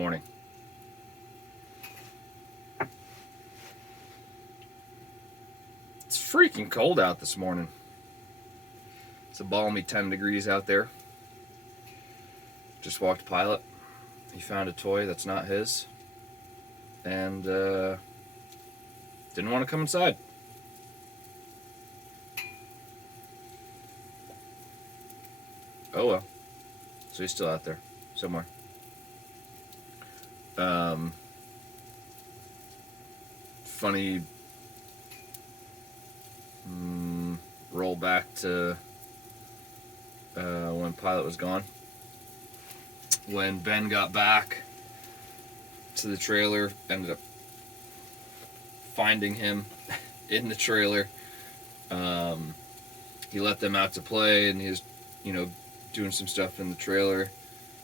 morning. It's freaking cold out this morning. It's a balmy 10 degrees out there. Just walked Pilot. He found a toy that's not his. And didn't want to come inside. Oh well. So he's still out there somewhere. Funny roll back to when Pilot was gone. When Ben got back to the trailer, ended up finding him in the trailer. He let them out to play, and he was, doing some stuff in the trailer.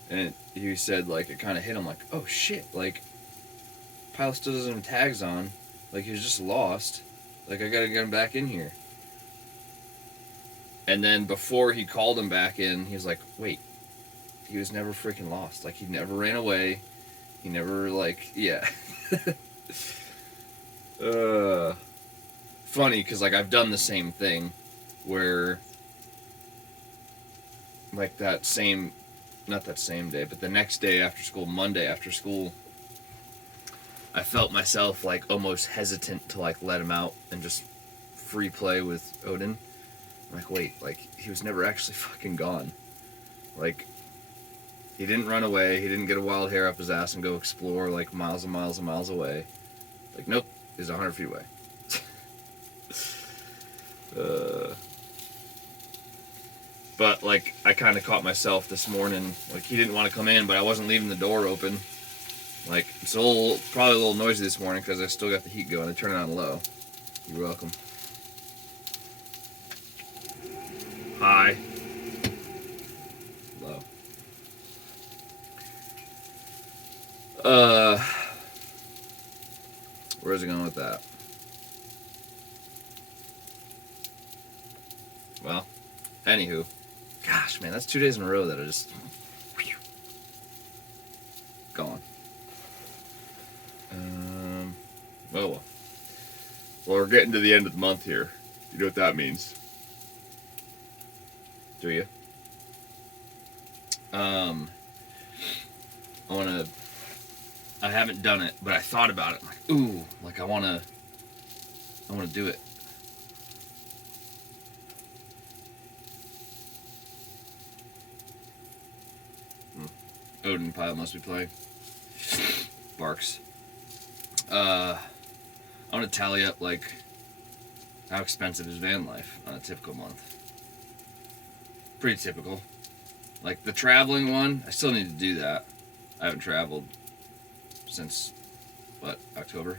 And he said, it kind of hit him, oh shit, Pilot still doesn't have tags on. He was just lost. I gotta get him back in here. And then before he called him back in, he was like, wait, he was never freaking lost. He never ran away. He never, yeah. Funny, because, I've done the same thing where, not that same day, but the next day after school, Monday after school, I felt myself, almost hesitant to, let him out and just free play with Odin. I'm wait, he was never actually fucking gone. He didn't run away. He didn't get a wild hair up his ass and go explore, miles and miles and miles away. Nope, he's 100 feet away. But, I kind of caught myself this morning. He didn't want to come in, but I wasn't leaving the door open. It's probably a little noisy this morning because I still got the heat going. I turn it on low. You're welcome. High. Low. Where's it going with that? Well, anywho. Gosh, man, that's 2 days in a row that I just... gone. Well, we're getting to the end of the month here. You know what that means. Do you? I haven't done it, but I thought about it. Ooh, I want to do it. Odin Pilot must be playing. Barks. I want to tally up, how expensive is van life on a typical month. Pretty typical. The traveling one, I still need to do that. I haven't traveled since, October?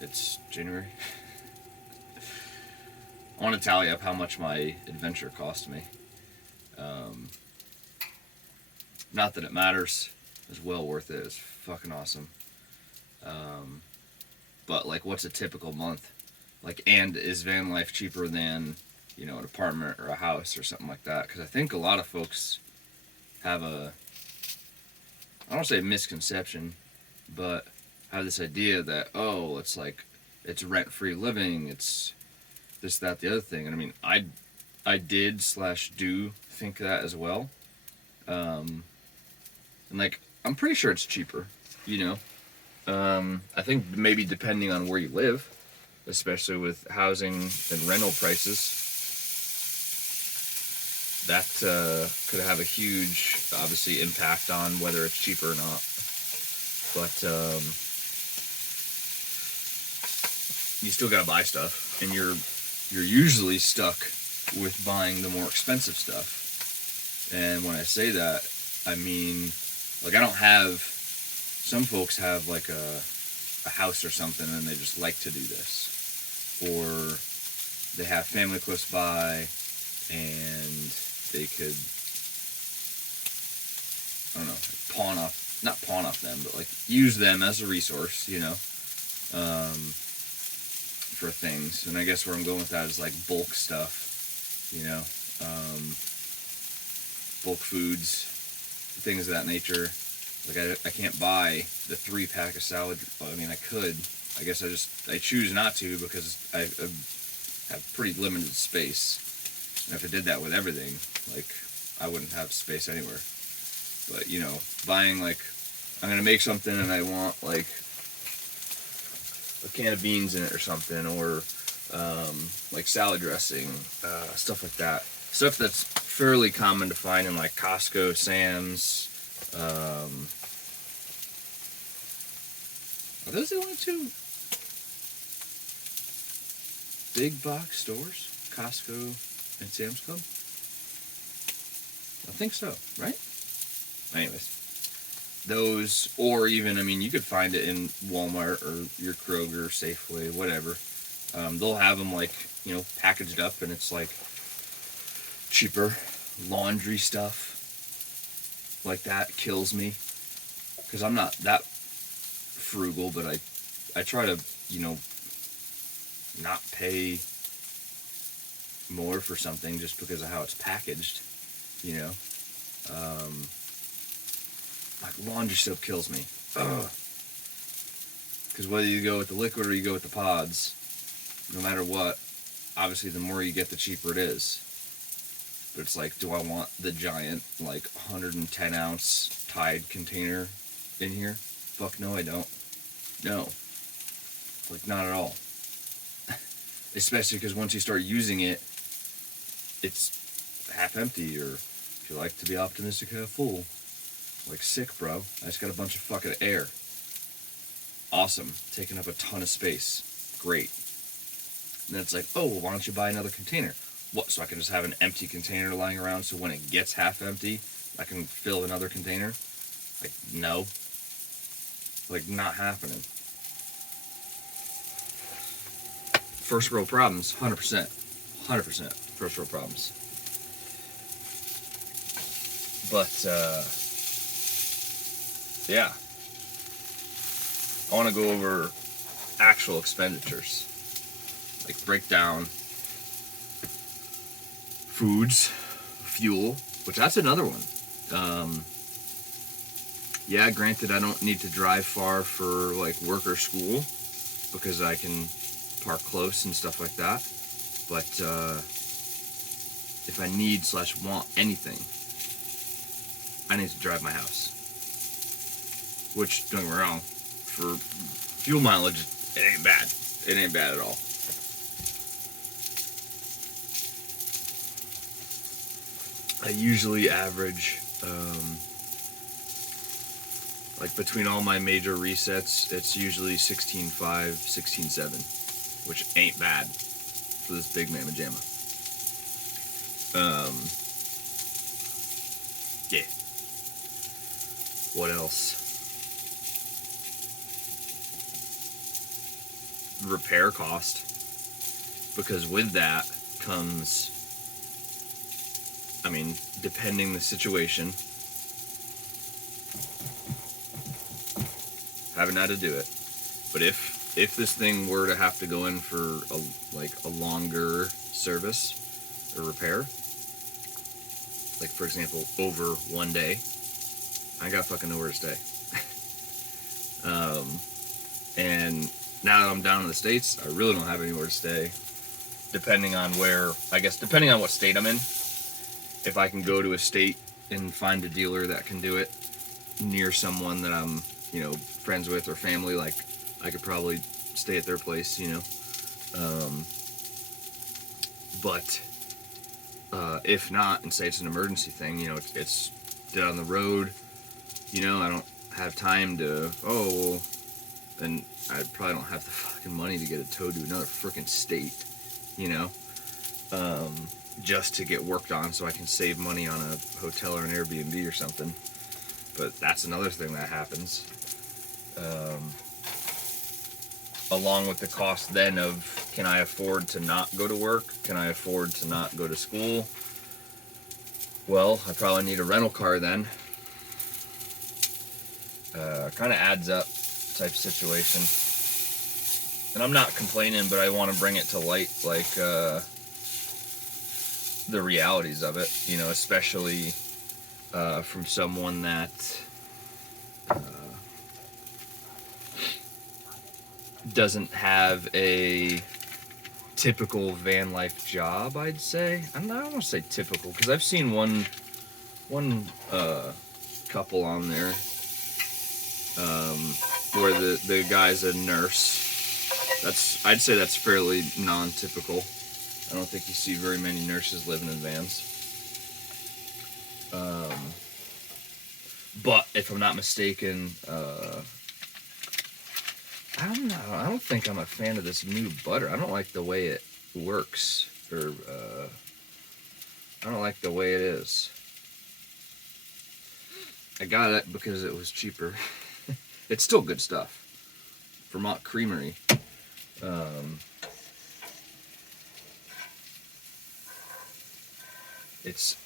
It's January. I want to tally up how much my adventure cost me. Not that it matters. It's well worth it. It's fucking awesome. But, what's a typical month? And is van life cheaper than, an apartment or a house or something like that? Because I think a lot of folks have I don't want to say a misconception, but have this idea that, it's rent-free living, it's this, that, the other thing. And I did/do think that as well. And I'm pretty sure it's cheaper, I think maybe depending on where you live, especially with housing and rental prices, that could have a huge, obviously, impact on whether it's cheaper or not. But you still gotta buy stuff, and you're usually stuck with buying the more expensive stuff. And when I say that, I mean, I don't have... Some folks have, a house or something, and they just like to do this. Or they have family close by, and they could, I don't know, not pawn off them, but, use them as a resource, for things. And I guess where I'm going with that is, bulk stuff, bulk foods, things of that nature. Like I can't buy the 3-pack of salad. Well, I mean, I could. I guess I choose not to because I have pretty limited space. And if I did that with everything, like, I wouldn't have space anywhere. But, you know, buying, like, I'm going to make something and I want, like, a can of beans in it or something, or, like, salad dressing, stuff like that. Stuff that's fairly common to find in, like, Costco, Sam's. Are those the only two big box stores? Costco and Sam's Club? I think so, right? Anyways, those, or even, I mean, you could find it in Walmart or your Kroger, Safeway, whatever. They'll have them, like, you know, packaged up, and it's like cheaper laundry stuff. Like, that kills me, because I'm not that frugal, but I try to, you know, not pay more for something just because of how it's packaged, you know. Like, laundry soap kills me. Because whether you go with the liquid or you go with the pods, no matter what, obviously the more you get, the cheaper it is. But it's like, do I want the giant, like, 110 ounce Tide container in here? Fuck no, I don't. No. Like, not at all. Especially because once you start using it, it's half empty, or if you like to be optimistic, half full. Like, sick, bro. I just got a bunch of fucking air. Awesome. Taking up a ton of space. Great. And then it's like, oh, well, why don't you buy another container? What, so I can just have an empty container lying around so when it gets half empty, I can fill another container? Like, no. Like, not happening. First world problems, 100%. 100% first world problems. But, yeah. I want to go over actual expenditures. Like, break down foods, fuel, which that's another one. Yeah, granted, I don't need to drive far for, like, work or school because I can park close and stuff like that. But if I need / want anything, I need to drive my house. Which, don't get me wrong, for fuel mileage, it ain't bad. It ain't bad at all. I usually average, like, between all my major resets, it's usually 16.5, 16.7, which ain't bad for this big mamma jamma. Yeah. What else? Repair cost, because with that comes, I mean, depending the situation, haven't had to do it, but if this thing were to have to go in for a longer service or repair, like, for example, over one day, I ain't got fucking nowhere to stay. And now that I'm down in the States, I really don't have anywhere to stay. Depending on what state I'm in. If I can go to a state and find a dealer that can do it near someone that I'm, you know, friends with or family, like, I could probably stay at their place, you know. But if not, and say it's an emergency thing, you know, it's dead on the road, you know, I don't have time to, and I probably don't have the fucking money to get it towed to another freaking state, you know, just to get worked on so I can save money on a hotel or an Airbnb or something. But that's another thing that happens. Along with the cost then of, can I afford to not go to work? Can I afford to not go to school? Well, I probably need a rental car then. Kind of adds up type situation. And I'm not complaining, but I want to bring it to light, like, the realities of it, you know, especially from someone that doesn't have a typical van life job, I'd say. I don't want to say typical, because I've seen one couple on there where the guy's a nurse. I'd say that's fairly non-typical. I don't think you see very many nurses living in vans. But if I'm not mistaken, I don't think I'm a fan of this new butter. I don't like the way it works, or I don't like the way it is. I got it because it was cheaper. It's still good stuff. Vermont Creamery. It's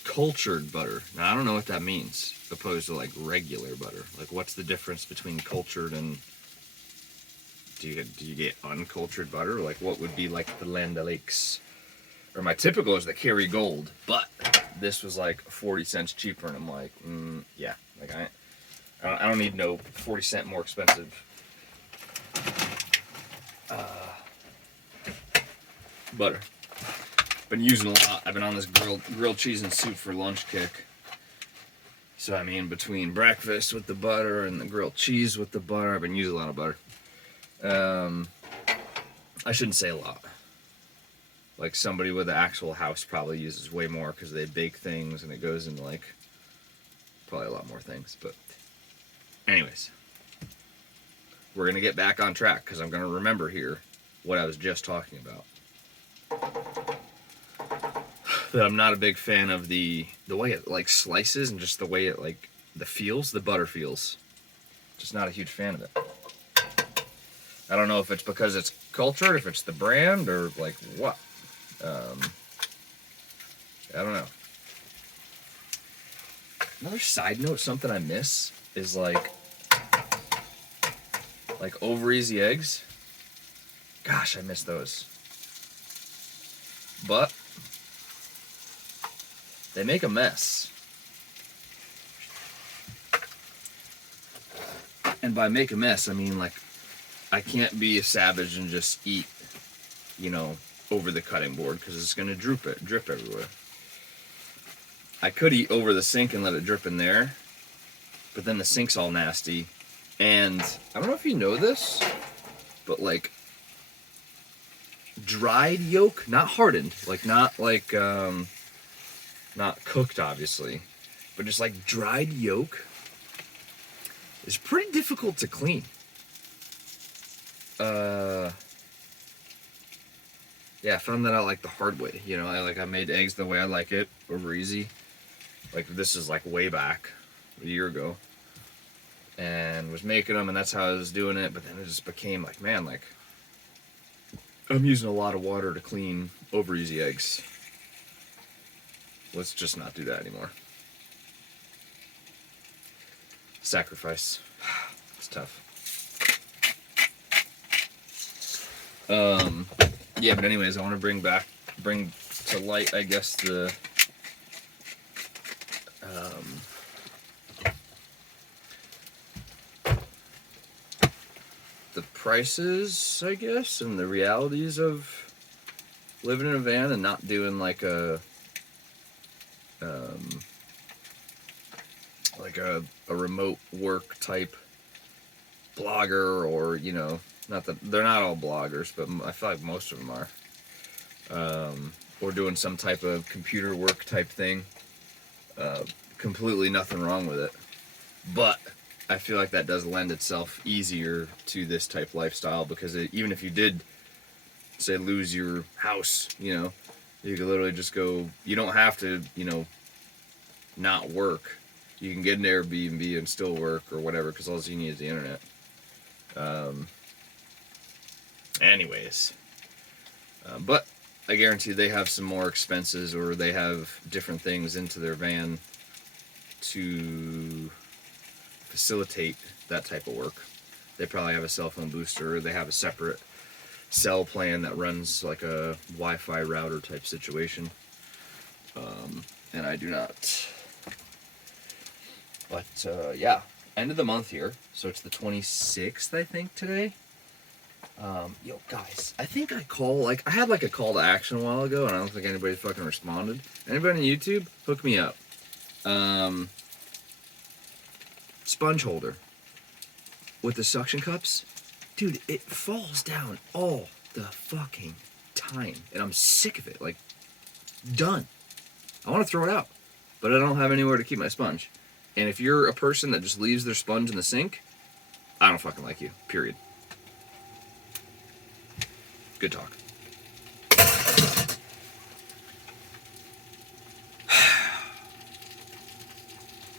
cultured butter. Now I don't know what that means, opposed to like regular butter. Like, what's the difference between cultured and do you get uncultured butter? Like, what would be like the Land O'Lakes? Or my typical is the Kerrygold, but this was like 40 cents cheaper, and I'm like, yeah, like I don't need no 40 cent more expensive butter. Been using a lot. I've been on this grilled cheese and soup for lunch kick. So I mean, between breakfast with the butter and the grilled cheese with the butter, I've been using a lot of butter. I shouldn't say a lot. Like, somebody with an actual house probably uses way more because they bake things and it goes into like probably a lot more things. But anyways, we're gonna get back on track because I'm gonna remember here what I was just talking about. That I'm not a big fan of the way it like slices and just the way it like the butter feels. Just not a huge fan of it. I don't know if it's because it's cultured, if it's the brand, or like what. I don't know. Another side note, something I miss is like over easy eggs. Gosh, I miss those. But they make a mess. And by make a mess, I mean like I can't be a savage and just eat, over the cutting board because it's going to drip everywhere. I could eat over the sink and let it drip in there, but then the sink's all nasty. And I don't know if you know this, but like dried yolk, not hardened, not cooked obviously, but just like dried yolk is pretty difficult to clean. Yeah, I found that out like the hard way. I made eggs the way I like it, over easy. Like, this is like way back a year ago, and was making them, and that's how I was doing it. But then it just became like, man, like I'm using a lot of water to clean over easy eggs. Let's just not do that anymore. Sacrifice. It's tough. Yeah, but anyways, I want to bring to light, I guess, the prices, I guess, and the realities of living in a van and not doing like a remote work type blogger, or not that they're not all bloggers, but I feel like most of them are, or doing some type of computer work type thing. Completely nothing wrong with it, but I feel like that does lend itself easier to this type lifestyle, because even if you did, say, lose your house, you could literally just go, you don't have to, not work. You can get an Airbnb and still work or whatever, because all you need is the internet. Anyways, but I guarantee they have some more expenses, or they have different things into their van to facilitate that type of work. They probably have a cell phone booster, or they have a separate cell plan that runs like a Wi-Fi router type situation. And I do not. But yeah, end of the month here, so it's the 26th, I think, today. Yo, guys, I think I had like a call to action a while ago, and I don't think anybody fucking responded. Anybody on YouTube, hook me up. Sponge holder with the suction cups. Dude, it falls down all the fucking time, and I'm sick of it. Like, done. I want to throw it out, but I don't have anywhere to keep my sponge. And if you're a person that just leaves their sponge in the sink, I don't fucking like you, period. Good talk.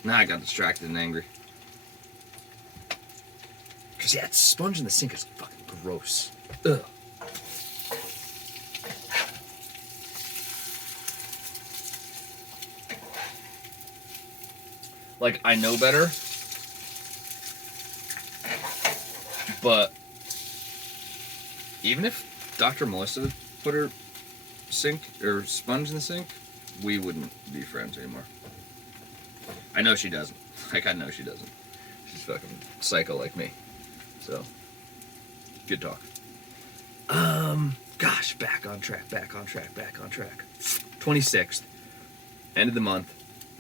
Now I got distracted and angry. Because, yeah, sponge in the sink is fucking gross. Ugh. Like, I know better, but even if Dr. Melissa put her sink or sponge in the sink, we wouldn't be friends anymore. I know she doesn't. Like, I know she doesn't. She's fucking psycho like me. So, good talk. Gosh, back on track. 26th, end of the month.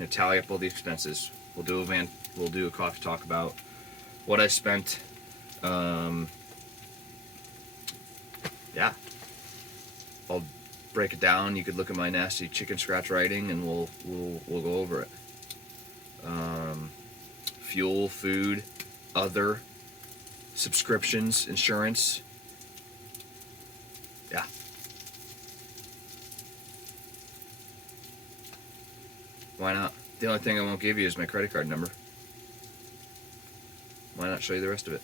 Tally up all the expenses. We'll do a coffee talk about what I spent. Yeah. I'll break it down. You could look at my nasty chicken scratch writing, and we'll go over it. Fuel, food, other, subscriptions, insurance. Yeah. Why not? The only thing I won't give you is my credit card number. Why not show you the rest of it?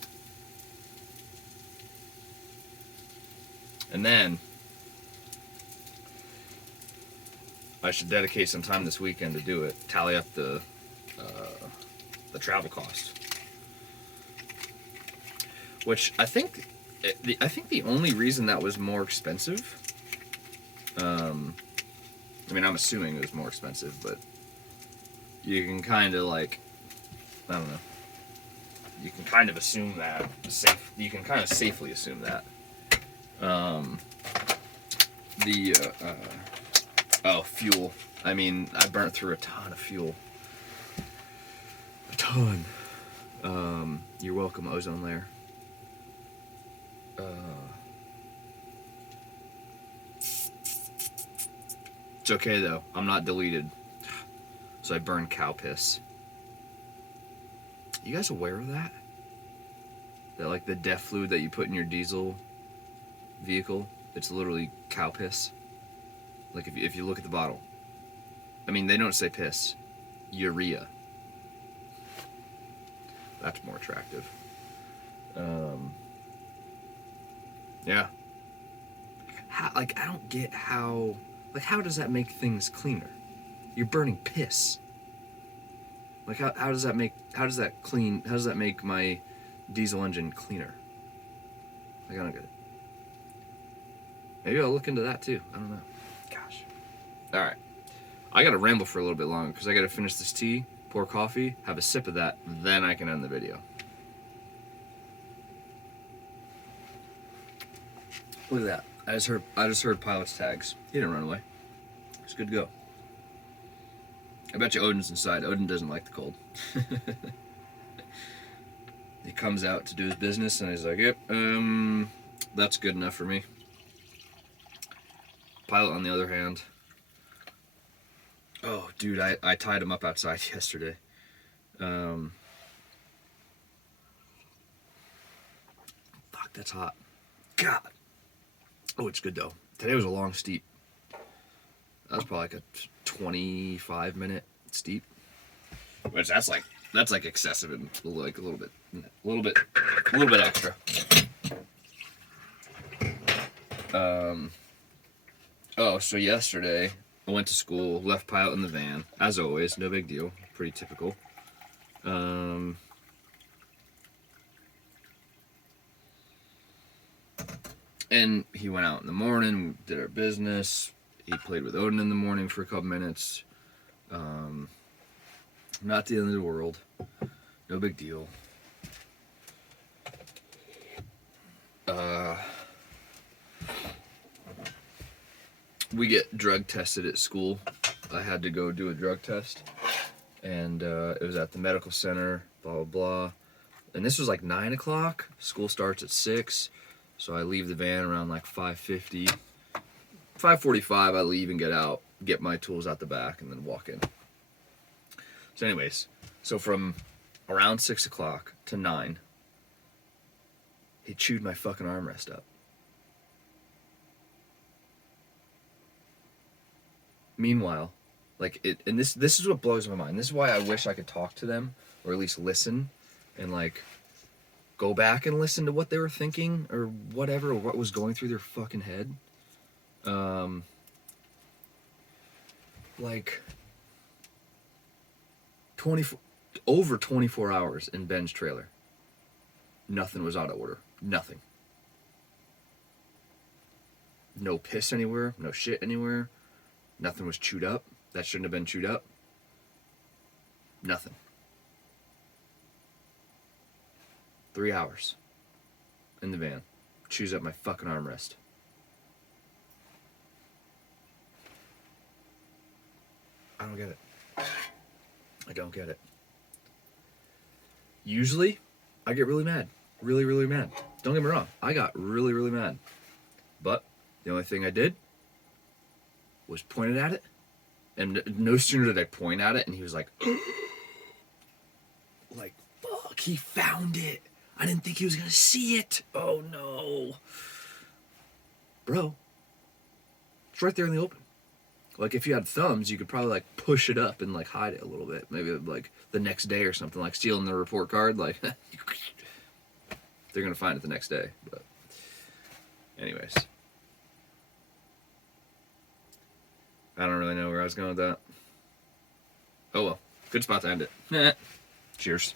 And then I should dedicate some time this weekend to do it. Tally up the travel cost, which I think the only reason that was more expensive. I mean, I'm assuming it was more expensive, but you can kind of like, I don't know. You can kind of assume that. You can kind of safely assume that. Fuel. I mean, I burnt through a ton of fuel. A ton. You're welcome, ozone layer. It's okay though. I'm not deleted. So I burned cow piss. You guys aware of that? That like the DEF fluid that you put in your diesel vehicle, it's literally cow piss. Like if you look at the bottle. I mean, they don't say piss. Urea. That's more attractive. Yeah. I don't get how does that make things cleaner? You're burning piss. Like how does that make my diesel engine cleaner? Like, I don't get it. Maybe I'll look into that too. I don't know. Gosh. All right. I got to ramble for a little bit longer because I got to finish this tea, pour coffee, have a sip of that, then I can end the video. Look at that. I just heard Pilot's tags. He didn't run away. It's good to go. I bet you Odin's inside. Odin doesn't like the cold. He comes out to do his business and he's like, yep, that's good enough for me. Pilot, on the other hand, oh, dude, I tied him up outside yesterday. Fuck, that's hot. God. Oh, it's good though. Today was a long steep. That was probably like a 25-minute steep. Which that's like excessive and like a little bit extra. So yesterday I went to school, left Pilot in the van, as always, no big deal, pretty typical. And he went out in the morning, did our business. He played with Odin in the morning for a couple minutes. Not the end of the world. No big deal. We get drug tested at school. I had to go do a drug test, and it was at the medical center, blah, blah, blah. And this was like 9 o'clock. School starts at 6, so I leave the van around like 5:50. 5:45, I leave and get out, get my tools out the back, and then walk in. So anyways, so from around 6 o'clock to 9, he chewed my fucking armrest up. Meanwhile, like it, and this is what blows my mind. This is why I wish I could talk to them, or at least listen, and like go back and listen to what they were thinking, or whatever, or what was going through their fucking head. Like 24 hours in Ben's trailer. Nothing was out of order. Nothing. No piss anywhere. No shit anywhere. Nothing was chewed up. That shouldn't have been chewed up. Nothing. 3 hours in the van. Chews up my fucking armrest. I don't get it. I don't get it. Usually, I get really mad. Really, really mad. Don't get me wrong. I got really, really mad. But the only thing I did was pointed at it. And no sooner did I point at it, and he was like, like, fuck, he found it. I didn't think he was going to see it. Oh, no. Bro, it's right there in the open. Like, if you had thumbs, you could probably, like, push it up and, like, hide it a little bit. Maybe, like, the next day or something, like stealing the report card. Like, they're going to find it the next day. But anyways. I don't really know where I was going with that. Oh, well. Good spot to end it. Cheers.